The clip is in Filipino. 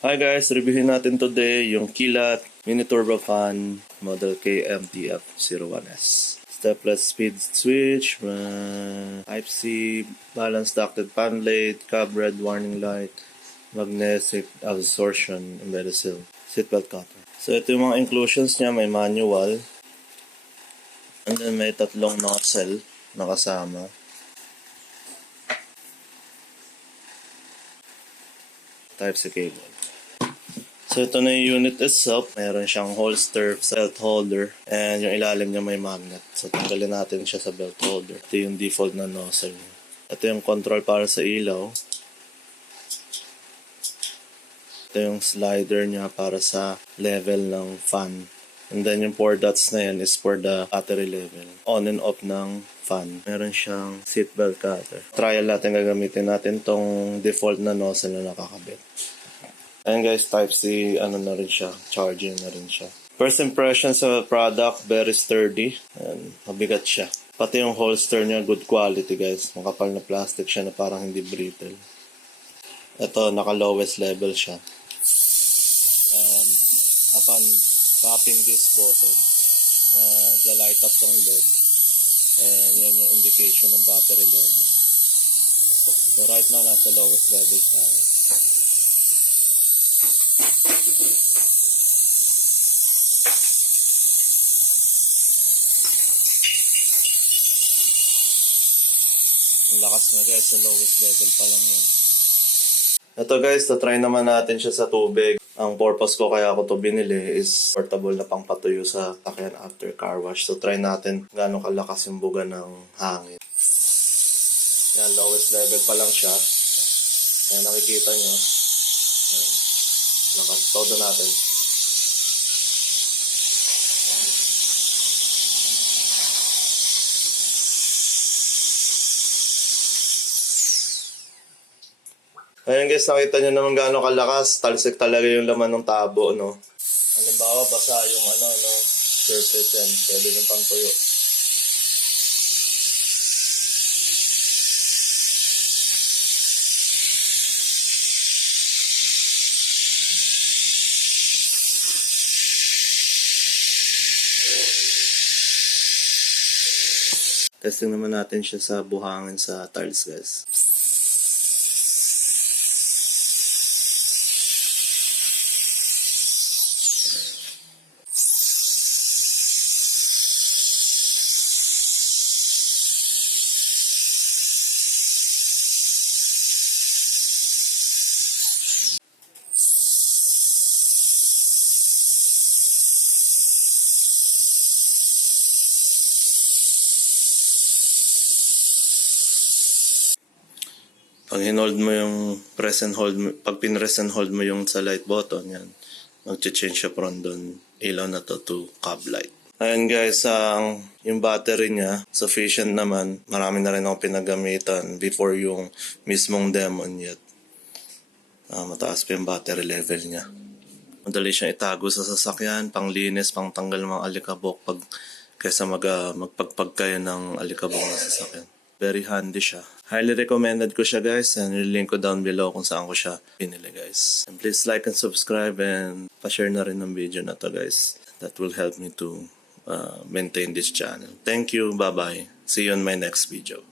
Hi guys, reviewin natin today yung Kilat Mini Turbo Fan Model KMTF01S. Stepless speed switch, Type-C, balanced ducted fan blade, cab red warning light, magnetic absorption, embedded seal, seatbelt cover. So ito yung mga inclusions niya, may manual, and then may tatlong nozzle na kasama. Type-C cable. So ito na yung unit itself. Meron siyang holster, belt holder, and yung ilalim niya may magnet. So tanggalin natin siya sa belt holder. Ito yung default na nozzle niya. Ito yung control para sa ilaw. Ito yung slider niya para sa level ng fan. And then yung 4 dots na yan is for the battery level. On and off ng fan. Meron siyang seatbelt cutter. Trial natin, gagamitin natin tong default na nozzle na nakakabit. Ayan guys, Type-C, ano na rin siya, charging na rin siya. First impression sa product, very sturdy. Ayan, mabigat siya. Pati yung holster niya, good quality guys. Makapal na plastic siya na parang hindi brittle. Ito, naka lowest level siya. Upon tapping this button, magla-light up tong LED. And yan yung indication ng battery level. So right now, nasa lowest level tayo. Ang lakas niya guys, sa lowest level pa lang yun. Ito guys, try naman natin siya sa tubig. Ang purpose ko kaya ako to binili is portable na pang patuyo sa sakyan after car wash. So try natin gaano kalakas yung buga ng hangin. Yan, lowest level pa lang siya. Ayan, nakikita nyo. Ayan, lakas. Todo natin. Ayan guys, nakita nyo naman gaano kalakas. Talsik talaga yung laman ng tabo, no? Halimbawa, basa yung surface yan. Pwede yung pangtuyo. Testing naman natin siya sa buhangin sa tiles guys. Pag hinold mo yung press and hold, pag pinress and hold mo yung sa light button, yan, mag-change siya from doon, ilaw na to cab light. Ayan guys, yung battery niya, sufficient naman. Marami na rin ako pinagamitan before yung mismong demon yet. Mataas pa yung battery level niya. Madali siyang itago sa sasakyan, panglinis, pang tanggal mga alikabok kaysa magpagpag kayo ng alikabok na sasakyan. Very handy siya. Highly recommended ko siya guys, and link ko down below kung saan ko siya pinili guys. And please like and subscribe and pa-share na rin ng video na to guys. That will help me to maintain this channel. Thank you, bye bye. See you on my next video.